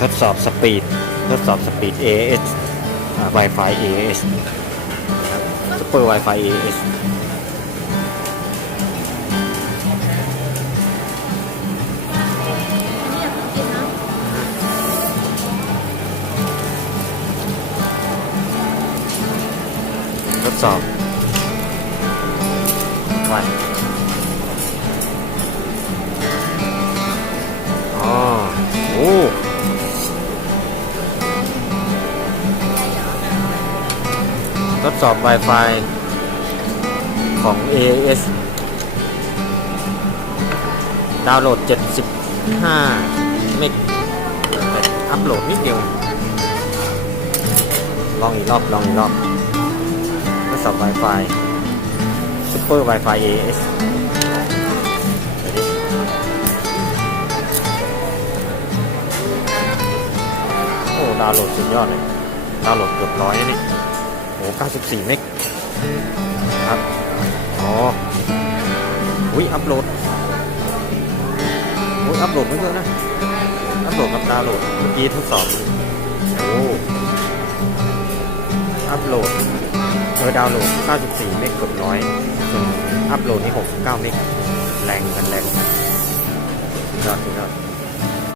ทดสอบสปีด ทดสอบสปีด AAS อ่า Wi-Fi AAS ซุปเปอร์ Wi-Fi AAS อันนี้อยากกินนะทดสอบไว้อ๋ ทดสอบ Wi-Fi ของ A.S. ดาวน์โหลด 75 เมกแต่อัพโหลดนิดเดียว ลองอีกรอบ ลองอีกรอบทดสอบ Wi-Fi Super Wi-Fi AS เดี๋ยวดิโอ้ ดาวน์โหลดสุดยอดเลย ดาวน์โหลดเกือบร้อยนี่ อ้94 เมกครับ อ๋อ อุ้ยอัพโหลด อุ้ยอัพโหลดไม่เยอะนะ อัพโหลดกับดาวน์โหลด เมื่อกี้ทดสอบ โอ้อัพโหลดเออดาวน์โหลด 94 เมกเกือบร้อยส่วนอัพโหลดนี่ 69 เมก แรงกันแรงกันยอดสุดยอด